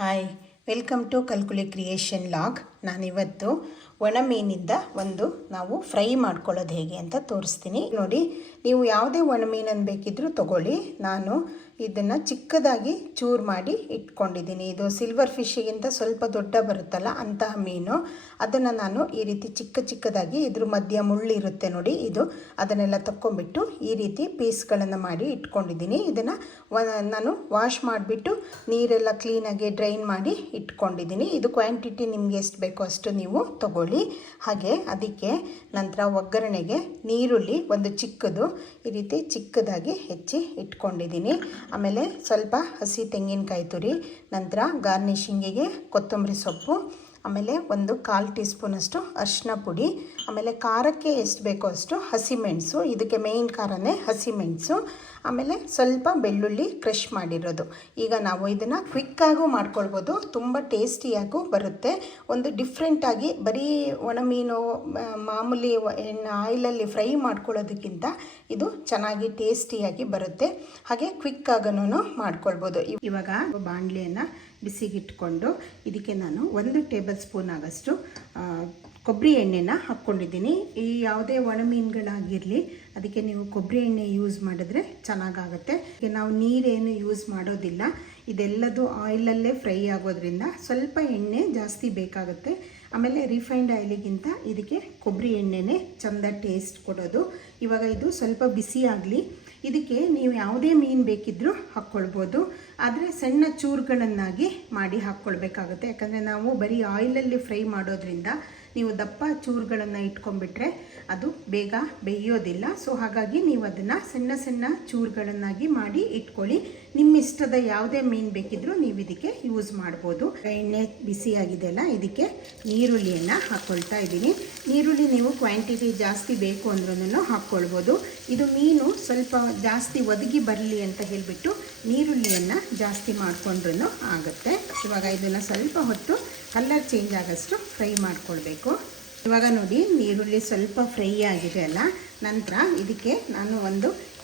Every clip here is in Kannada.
ಹಾಯ್, ವೆಲ್ಕಮ್ ಟು ಕಲ್ಕುಲಿ ಕ್ರಿಯೇಷನ್ ಲಾಗ್. ನಾನಿವತ್ತು ಒಣ ಮೀನಿಂದ ನಾವು ಫ್ರೈ ಮಾಡ್ಕೊಳ್ಳೋದು ಹೇಗೆ ಅಂತ ತೋರಿಸ್ತೀನಿ. ನೋಡಿ, ನೀವು ಯಾವುದೇ ಒಣ ಮೀನನ್ನು ಬೇಕಿದ್ರೂ ತಗೊಳ್ಳಿ. ನಾನು ಇದನ್ನು ಚಿಕ್ಕದಾಗಿ ಚೂರು ಮಾಡಿ ಇಟ್ಕೊಂಡಿದ್ದೀನಿ. ಇದು ಸಿಲ್ವರ್ ಫಿಶ್ಗಿಂತ ಸ್ವಲ್ಪ ದೊಡ್ಡ ಬರುತ್ತಲ್ಲ ಅಂತಹ ಮೀನು. ಅದನ್ನು ನಾನು ಈ ರೀತಿ ಚಿಕ್ಕದಾಗಿ ಇದ್ರ ಮಧ್ಯ ಮುಳ್ಳಿರುತ್ತೆ ನೋಡಿ, ಅದನ್ನೆಲ್ಲ ತಕ್ಕೊಂಬಿಟ್ಟು ಈ ರೀತಿ ಪೀಸ್ಗಳನ್ನು ಮಾಡಿ ಇಟ್ಕೊಂಡಿದ್ದೀನಿ. ಇದನ್ನು ನಾನು ವಾಶ್ ಮಾಡಿಬಿಟ್ಟು ನೀರೆಲ್ಲ ಕ್ಲೀನಾಗಿ ಡ್ರೈನ್ ಮಾಡಿ ಇಟ್ಕೊಂಡಿದ್ದೀನಿ. ಇದು ಕ್ವಾಂಟಿಟಿ ನಿಮಗೆ ಎಷ್ಟು ಬೇಕೋ ಅಷ್ಟು ನೀವು ತಗೊಳ್ಳಿ. ಹಾಗೆ ಅದಕ್ಕೆ ನಂತರ ಒಗ್ಗರಣೆಗೆ ನೀರುಳ್ಳಿ ಒಂದು ಚಿಕ್ಕದು ಈ ರೀತಿ ಚಿಕ್ಕದಾಗಿ ಹೆಚ್ಚಿ ಇಟ್ಕೊಂಡಿದ್ದೀನಿ. ಆಮೇಲೆ ಸ್ವಲ್ಪ ಹಸಿ ತೆಂಗಿನಕಾಯಿ ತುರಿ, ನಂತರ ಗಾರ್ನಿಷಿಂಗಿಗೆ ಕೊತ್ತಂಬರಿ ಸೊಪ್ಪು, ಆಮೇಲೆ 1/4 ಟೀ ಸ್ಪೂನಷ್ಟು ಅರಿಶಿನ ಪುಡಿ, ಆಮೇಲೆ ಖಾರಕ್ಕೆ ಎಷ್ಟು ಬೇಕೋ ಅಷ್ಟು ಹಸಿಮೆಣಸು, ಇದಕ್ಕೆ ಮೇಯ್ನ್ ಖಾರನೇ ಹಸಿಮೆಣಸು, ಆಮೇಲೆ ಸ್ವಲ್ಪ ಬೆಳ್ಳುಳ್ಳಿ ಕ್ರಷ್ ಮಾಡಿರೋದು. ಈಗ ನಾವು ಇದನ್ನು ಕ್ವಿಕ್ಕಾಗೂ ಮಾಡ್ಕೊಳ್ಬೋದು, ತುಂಬ ಟೇಸ್ಟಿಯಾಗೂ ಬರುತ್ತೆ. ಒಂದು ಡಿಫ್ರೆಂಟಾಗಿ ಬರೀ ಒಣಮೀನು ಮಾಮೂಲಿ ಆಯಿಲಲ್ಲಿ ಫ್ರೈ ಮಾಡ್ಕೊಳ್ಳೋದಕ್ಕಿಂತ ಇದು ಚೆನ್ನಾಗಿ ಟೇಸ್ಟಿಯಾಗಿ ಬರುತ್ತೆ. ಹಾಗೆ ಕ್ವಿಕ್ಕಾಗೂ ಮಾಡ್ಕೊಳ್ಬೋದು. ಇವಾಗ ಬಾಣಲೆಯನ್ನು ಬಿಸಿಗಿಟ್ಕೊಂಡು ಇದಕ್ಕೆ ನಾನು 1 ಟೇಬಲ್ ಸ್ಪೂನ್ ಆಗಷ್ಟು ಕೊಬ್ಬರಿ ಎಣ್ಣೆನ ಹಾಕ್ಕೊಂಡಿದ್ದೀನಿ. ಈ ಯಾವುದೇ ಒಣ ಮೀನುಗಳಾಗಿರಲಿ ಅದಕ್ಕೆ ನೀವು ಕೊಬ್ಬರಿ ಎಣ್ಣೆ ಯೂಸ್ ಮಾಡಿದ್ರೆ ಚೆನ್ನಾಗಾಗುತ್ತೆ. ನಾವು ನೀರೇನು ಯೂಸ್ ಮಾಡೋದಿಲ್ಲ, ಇದೆಲ್ಲದು ಆಯಿಲಲ್ಲೇ ಫ್ರೈ ಆಗೋದ್ರಿಂದ ಸ್ವಲ್ಪ ಎಣ್ಣೆ ಜಾಸ್ತಿ ಬೇಕಾಗುತ್ತೆ. ಆಮೇಲೆ ರಿಫೈನ್ಡ್ ಆಯಿಲಿಗಿಂತ ಇದಕ್ಕೆ ಕೊಬ್ಬರಿ ಎಣ್ಣೆನೇ ಚೆಂದ ಟೇಸ್ಟ್ ಕೊಡೋದು. ಇವಾಗ ಇದು ಸ್ವಲ್ಪ ಬಿಸಿ ಆಗಲಿ. ಇದಕ್ಕೆ ನೀವು ಯಾವುದೇ ಮೀನು ಬೇಕಿದ್ದರೂ ಹಾಕ್ಕೊಳ್ಬೋದು, ಆದರೆ ಸಣ್ಣ ಚೂರುಗಳನ್ನಾಗಿ ಮಾಡಿ ಹಾಕ್ಕೊಳ್ಬೇಕಾಗುತ್ತೆ. ಯಾಕಂದರೆ ನಾವು ಬರೀ ಆಯಿಲಲ್ಲಿ ಫ್ರೈ ಮಾಡೋದ್ರಿಂದ ನೀವು ದಪ್ಪ ಚೂರುಗಳನ್ನು ಇಟ್ಕೊಂಡ್ಬಿಟ್ರೆ ಅದು ಬೇಗ ಬೇಯೋದಿಲ್ಲ. ಸೊ ಹಾಗಾಗಿ ನೀವು ಅದನ್ನು ಸಣ್ಣ ಚೂರುಗಳನ್ನಾಗಿ ಮಾಡಿ ಇಟ್ಕೊಳ್ಳಿ. ನಿಮ್ಮ ಇಷ್ಟದ ಯಾವುದೇ ಮೀನು ಬೇಕಿದ್ರೂ ನೀವು ಇದಕ್ಕೆ ಯೂಸ್ ಮಾಡ್ಬೋದು. ಎಣ್ಣೆ ಬಿಸಿಯಾಗಿದೆಯಲ್ಲ, ಇದಕ್ಕೆ ನೀರುಳ್ಳಿಯನ್ನು ಹಾಕ್ಕೊಳ್ತಾ ಇದ್ದೀನಿ. ನೀರುಳ್ಳಿ ನೀವು ಕ್ವಾಂಟಿಟಿ ಜಾಸ್ತಿ ಬೇಕು ಅಂದ್ರೂ ಹಾಕ್ಕೊಳ್ಬೋದು. ಇದು ಮೀನು ಸ್ವಲ್ಪ ಜಾಸ್ತಿ ಒದಗಿ ಬರಲಿ ಅಂತ ಹೇಳಿಬಿಟ್ಟು ನೀರುಳ್ಳಿಯನ್ನು ಜಾಸ್ತಿ ಮಾಡಿಕೊಂಡ್ರೂ ಆಗುತ್ತೆ. ಇವಾಗ ಇದನ್ನು ಸ್ವಲ್ಪ ಹೊತ್ತು ಕಲರ್ ಚೇಂಜ್ ಆಗೋಷ್ಟು ಫ್ರೈ ಮಾಡ್ಕೊಳ್ಬೇಕು. ಇವಾಗ ನೋಡಿ, ನೀರುಳ್ಳಿ ಸ್ವಲ್ಪ ಫ್ರೈ ಆಗಿದೆ ಅಲ್ಲ, ನಂತರ ಇದಕ್ಕೆ ನಾನು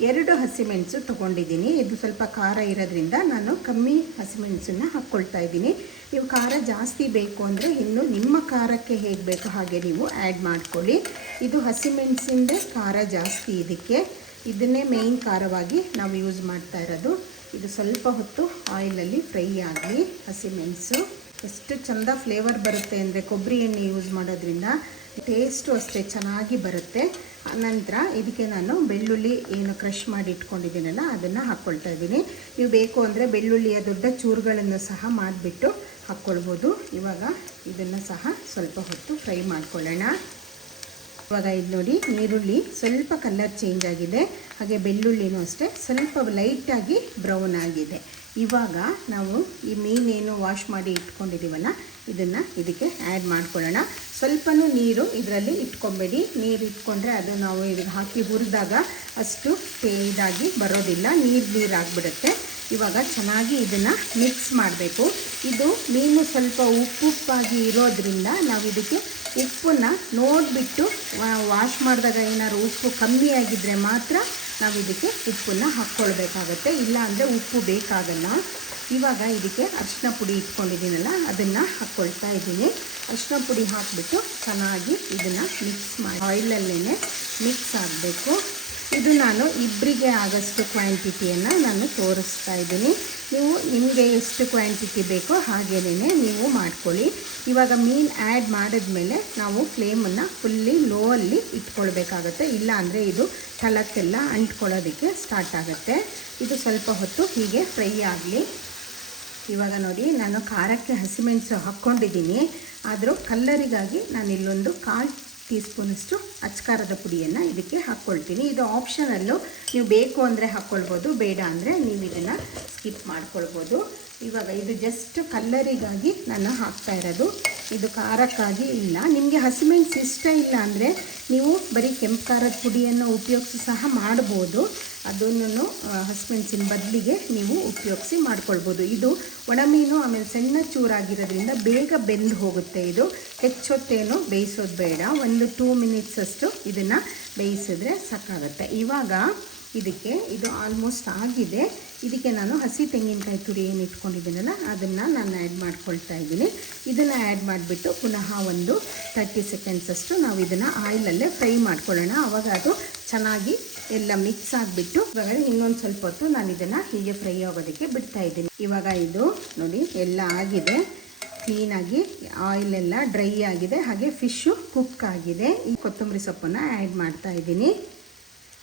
2 ಹಸಿಮೆಣಸು ತೊಗೊಂಡಿದ್ದೀನಿ. ಇದು ಸ್ವಲ್ಪ ಖಾರ ಇರೋದ್ರಿಂದ ನಾನು ಕಮ್ಮಿ ಹಸಿಮೆಣಸನ್ನು ಹಾಕ್ಕೊಳ್ತಾ ಇದ್ದೀನಿ. ನೀವು ಖಾರ ಜಾಸ್ತಿ ಬೇಕು ಅಂದರೆ ಇನ್ನು ನಿಮ್ಮ ಖಾರಕ್ಕೆ ಹೇಗೆ ಬೇಕೋ ಹಾಗೆ ನೀವು ಆ್ಯಡ್ ಮಾಡ್ಕೊಳ್ಳಿ. ಇದು ಹಸಿಮೆಣಸಿಂದೇ ಖಾರ ಜಾಸ್ತಿ, ಇದನ್ನೇ ಮೇಯ್ನ್ ಖಾರವಾಗಿ ನಾವು ಯೂಸ್ ಮಾಡ್ತಾ ಇರೋದು. ಇದು ಸ್ವಲ್ಪ ಹೊತ್ತು ಆಯಿಲಲ್ಲಿ ಫ್ರೈ ಆಗಲಿ. ಹಸಿಮೆಣಸು ಎಷ್ಟು ಚೆಂದ ಫ್ಲೇವರ್ ಬರುತ್ತೆ ಅಂದರೆ ಕೊಬ್ಬರಿ ಎಣ್ಣೆ ಯೂಸ್ ಮಾಡೋದ್ರಿಂದ ಟೇಸ್ಟು ಅಷ್ಟೇ ಚೆನ್ನಾಗಿ ಬರುತ್ತೆ. ನಂತರ ಇದಕ್ಕೆ ನಾನು ಬೆಳ್ಳುಳ್ಳಿ ಏನು ಕ್ರಷ್ ಮಾಡಿ ಇಟ್ಕೊಂಡಿದ್ದೀನಲ್ಲ ಅದನ್ನು ಹಾಕ್ಕೊಳ್ತಾ ಇದ್ದೀನಿ. ನೀವು ಬೇಕು ಅಂದರೆ ಬೆಳ್ಳುಳ್ಳಿಯ ದೊಡ್ಡ ಚೂರುಗಳನ್ನು ಸಹ ಮಾಡಿಬಿಟ್ಟು ಹಾಕ್ಕೊಳ್ಬೋದು. ಇವಾಗ ಇದನ್ನು ಸಹ ಸ್ವಲ್ಪ ಹೊತ್ತು ಫ್ರೈ ಮಾಡ್ಕೊಳ್ಳೋಣ. ಇವಾಗ ಇದು ನೋಡಿ, ನೀರುಳ್ಳಿ ಸ್ವಲ್ಪ ಕಲರ್ ಚೇಂಜ್ ಆಗಿದೆ, ಹಾಗೆ ಬೆಳ್ಳುಳ್ಳಿನೂ ಅಷ್ಟೇ ಸ್ವಲ್ಪ ಲೈಟಾಗಿ ಬ್ರೌನ್ ಆಗಿದೆ. ಇವಾಗ ನಾವು ಈ ಮೀನೇನು ವಾಶ್ ಮಾಡಿ ಇಟ್ಕೊಂಡಿದ್ದೀವಲ್ಲ ಇದನ್ನು ಇದಕ್ಕೆ ಆ್ಯಡ್ ಮಾಡ್ಕೊಳ್ಳೋಣ. ಸ್ವಲ್ಪನೂ ನೀರು ಇದರಲ್ಲಿ ಇಟ್ಕೊಬೇಡಿ. ನೀರು ಇಟ್ಕೊಂಡ್ರೆ ಅದು ನಾವು ಇದಕ್ಕೆ ಹಾಕಿ ಹುರಿದಾಗ ಅಷ್ಟು ಇದಾಗಿ ಬರೋದಿಲ್ಲ, ನೀರು ಆಗಿಬಿಡುತ್ತೆ. ಇವಾಗ ಚೆನ್ನಾಗಿ ಇದನ್ನು ಮಿಕ್ಸ್ ಮಾಡಬೇಕು. ಇದು ಮೀನು ಸ್ವಲ್ಪ ಉಪ್ಪುಪ್ಪಾಗಿ ಇರೋದ್ರಿಂದ ನಾವು ಇದಕ್ಕೆ ಉಪ್ಪನ್ನು ನೋಡಿಬಿಟ್ಟು ವಾಶ್ ಮಾಡಿದಾಗ ಏನಾದ್ರು ಉಪ್ಪು ಕಮ್ಮಿ ಆಗಿದ್ದರೆ ಮಾತ್ರ ನಾವು ಇದಕ್ಕೆ ಉಪ್ಪನ್ನು ಹಾಕ್ಕೊಳ್ಬೇಕಾಗತ್ತೆ, ಇಲ್ಲ ಅಂದರೆ ಉಪ್ಪು ಬೇಕಾಗಲ್ಲ. ಇವಾಗ ಇದಕ್ಕೆ ಅರಿಶಿನ ಪುಡಿ ಇಟ್ಕೊಂಡಿದ್ದೀನಲ್ಲ ಅದನ್ನು ಹಾಕ್ಕೊಳ್ತಾ ಇದ್ದೀನಿ. ಅರಿಶಿನ ಪುಡಿ ಹಾಕಿಬಿಟ್ಟು ಚೆನ್ನಾಗಿ ಇದನ್ನು ಮಿಕ್ಸ್ ಮಾಡಿ ಆಯಿಲಲ್ಲೇ ಮಿಕ್ಸ್ ಆಗಬೇಕು. ಇದು ನಾನು ಇಬ್ಬರಿಗೆ ಆಗೋಷ್ಟು ಕ್ವಾಂಟಿಟಿಯನ್ನು ನಾನು ತೋರಿಸ್ತಾ ಇದ್ದೀನಿ. ನೀವು ನಿಮಗೆ ಎಷ್ಟು ಕ್ವಾಂಟಿಟಿ ಬೇಕೋ ಹಾಗೇನೇ ನೀವು ಮಾಡ್ಕೊಳ್ಳಿ. ಇವಾಗ ಮೀನು ಆ್ಯಡ್ ಮಾಡಿದ್ಮೇಲೆ ನಾವು ಫ್ಲೇಮನ್ನು ಫುಲ್ಲಿ ಲೋ ಅಲ್ಲಿ ಇಟ್ಕೊಳ್ಬೇಕಾಗತ್ತೆ, ಇಲ್ಲ ಅಂದರೆ ಇದು ತಳಕ್ಕೆಲ್ಲ ಅಂಟ್ಕೊಳ್ಳೋದಕ್ಕೆ ಸ್ಟಾರ್ಟ್ ಆಗುತ್ತೆ. ಇದು ಸ್ವಲ್ಪ ಹೊತ್ತು ಹೀಗೆ ಫ್ರೈ ಆಗಲಿ. ಇವಾಗ ನೋಡಿ, ನಾನು ಖಾರಕ್ಕೆ ಹಸಿಮೆಣಸು ಹಾಕ್ಕೊಂಡಿದ್ದೀನಿ, ಆದರೂ ಕಲ್ಲರಿಗಾಗಿ ನಾನು ಇಲ್ಲೊಂದು 1/4 ಟೀ ಸ್ಪೂನಷ್ಟು ಅಚ್ಕಾರದ ಪುಡಿಯನ್ನು ಇದಕ್ಕೆ ಹಾಕ್ಕೊಳ್ತೀನಿ. ಇದು ಆಪ್ಷನಲ್ಲು, ನೀವು ಬೇಕು ಅಂದರೆ ಹಾಕ್ಕೊಳ್ಬೋದು, ಬೇಡ ಅಂದರೆ ನೀವು ಇದನ್ನು ಸ್ಕಿಪ್ ಮಾಡ್ಕೊಳ್ಬೋದು. ಇವಾಗ ಇದು ಜಸ್ಟ್ ಕಲ್ಲರಿಗಾಗಿ ನಾನು ಹಾಕ್ತಾ ಇರೋದು, ಇದು ಖಾರಕ್ಕಾಗಿ ಇಲ್ಲ. ನಿಮಗೆ ಹಸಿಮೆಣಸು ಇಷ್ಟ ಇಲ್ಲ ಅಂದರೆ ನೀವು ಬರೀ ಕೆಂಪು ಖಾರದ ಪುಡಿಯನ್ನು ಉಪಯೋಗಿಸಿ ಸಹ ಮಾಡ್ಬೋದು. ಅದನ್ನು ಹಸಿಮೆಣಸಿನ ಬದಲಿಗೆ ನೀವು ಉಪಯೋಗಿಸಿ ಮಾಡ್ಕೊಳ್ಬೋದು. ಇದು ಒಣಮೀನು, ಆಮೇಲೆ ಸಣ್ಣ ಚೂರಾಗಿರೋದ್ರಿಂದ ಬೇಗ ಬೆಂದು ಹೋಗುತ್ತೆ. ಇದು ಹೆಚ್ಚೊತ್ತೇನು ಬೇಯಿಸೋದು ಬೇಡ, 2 ಮಿನಿಟ್ಸ್ ಅಷ್ಟು ಇದನ್ನು ಬೇಯಿಸಿದ್ರೆ ಸಾಕಾಗುತ್ತೆ. ಇವಾಗ ಇದಕ್ಕೆ ಇದು ಆಲ್ಮೋಸ್ಟ್ ಆಗಿದೆ. ಇದಕ್ಕೆ ನಾನು ಹಸಿ ತೆಂಗಿನಕಾಯಿ ತುರಿ ಏನು ಇಟ್ಕೊಂಡಿದ್ದೀನಲ್ಲ ಅದನ್ನು ನಾನು ಆ್ಯಡ್ ಮಾಡ್ಕೊಳ್ತಾ ಇದ್ದೀನಿ. ಇದನ್ನು ಆ್ಯಡ್ ಮಾಡಿಬಿಟ್ಟು ಪುನಃ ಒಂದು 30 ಸೆಕೆಂಡ್ಸಷ್ಟು ನಾವು ಇದನ್ನು ಆಯಿಲಲ್ಲೇ ಫ್ರೈ ಮಾಡ್ಕೊಳ್ಳೋಣ. ಆವಾಗ ಅದು ಚೆನ್ನಾಗಿ ಎಲ್ಲ ಮಿಕ್ಸ್ ಆಗಿಬಿಟ್ಟು ಇವಾಗ ಇನ್ನೊಂದು ಸ್ವಲ್ಪ ಹೊತ್ತು ನಾನು ಇದನ್ನು ಹೀಗೆ ಫ್ರೈ ಆಗೋದಕ್ಕೆ ಬಿಡ್ತಾ ಇದ್ದೀನಿ. ಇವಾಗ ಇದು ನೋಡಿ ಎಲ್ಲ ಆಗಿದೆ, ಕ್ಲೀನಾಗಿ ಆಯಿಲೆಲ್ಲ ಡ್ರೈ ಆಗಿದೆ, ಹಾಗೆ ಫಿಶ್ಶು ಕುಕ್ ಆಗಿದೆ. ಈ ಕೊತ್ತಂಬರಿ ಸೊಪ್ಪನ್ನು ಆ್ಯಡ್ ಮಾಡ್ತಾ ಇದ್ದೀನಿ.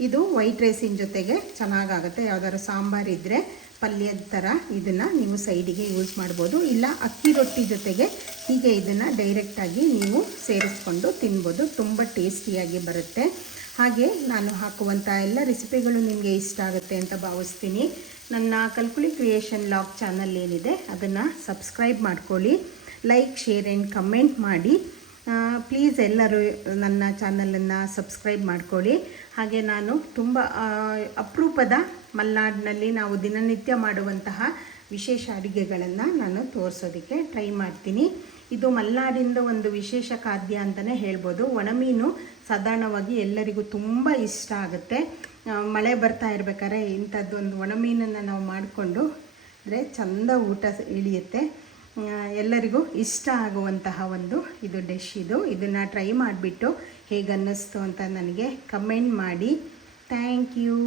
ಇದು ವೈಟ್ ರೈಸಿನ ಜೊತೆಗೆ ಚೆನ್ನಾಗಾಗುತ್ತೆ. ಯಾವ್ದಾದ್ರು ಸಾಂಬಾರಿದ್ದರೆ ಪಲ್ಯದ ಥರ ಇದನ್ನು ನೀವು ಸೈಡಿಗೆ ಯೂಸ್ ಮಾಡ್ಬೋದು, ಇಲ್ಲ ಅಕ್ಕಿ ರೊಟ್ಟಿ ಜೊತೆಗೆ ಹೀಗೆ ಇದನ್ನು ಡೈರೆಕ್ಟಾಗಿ ನೀವು ಸೇರಿಸ್ಕೊಂಡು ತಿನ್ಬೋದು. ತುಂಬ ಟೇಸ್ಟಿಯಾಗಿ ಬರುತ್ತೆ. ಹಾಗೆ ನಾನು ಹಾಕುವಂಥ ಎಲ್ಲ ರೆಸಿಪಿಗಳು ನಿಮಗೆ ಇಷ್ಟ ಆಗುತ್ತೆ ಅಂತ ಭಾವಿಸ್ತೀನಿ. ನನ್ನ ಕಲ್ಕುಲಿ ಕ್ರಿಯೇಷನ್ ಲಾಗ್ ಚಾನಲ್ ಏನಿದೆ ಅದನ್ನು ಸಬ್ಸ್ಕ್ರೈಬ್ ಮಾಡ್ಕೊಳ್ಳಿ, ಲೈಕ್, ಶೇರ್ ಆ್ಯಂಡ್ ಕಮೆಂಟ್ ಮಾಡಿ. ಪ್ಲೀಸ್ ಎಲ್ಲರೂ ನನ್ನ ಚಾನಲನ್ನು ಸಬ್ಸ್ಕ್ರೈಬ್ ಮಾಡ್ಕೊಳ್ಳಿ. ಹಾಗೆ ನಾನು ತುಂಬ ಅಪರೂಪದ ಮಲೆನಾಡಿನಲ್ಲಿ ನಾವು ದಿನನಿತ್ಯ ಮಾಡುವಂತಹ ವಿಶೇಷ ಅಡುಗೆಗಳನ್ನು ನಾನು ತೋರಿಸೋದಕ್ಕೆ ಟ್ರೈ ಮಾಡ್ತೀನಿ. ಇದು ಮಲೆನಾಡಿಂದ ಒಂದು ವಿಶೇಷ ಖಾದ್ಯ ಅಂತಲೇ ಹೇಳ್ಬೋದು. ಒಣಮೀನು ಸಾಧಾರಣವಾಗಿ ಎಲ್ಲರಿಗೂ ತುಂಬ ಇಷ್ಟ ಆಗುತ್ತೆ. ಮಳೆ ಬರ್ತಾ ಇರಬೇಕಾದ್ರೆ ಇಂಥದ್ದೊಂದು ಒಣಮೀನನ್ನು ನಾವು ಮಾಡಿಕೊಂಡು ಅಂದರೆ ಚಂದ ಊಟ ಇಳಿಯುತ್ತೆ. ಎಲ್ಲರಿಗೂ ಇಷ್ಟ ಆಗುವಂತಹ ಒಂದು ಇದು ಡಿಶ್ ಇದು. ಇದನ್ನು ಟ್ರೈ ಮಾಡಿಬಿಟ್ಟು ಹೇಗೆ ಅನ್ನಿಸ್ತು ಅಂತ ನನಗೆ ಕಮೆಂಟ್ ಮಾಡಿ. Thank you.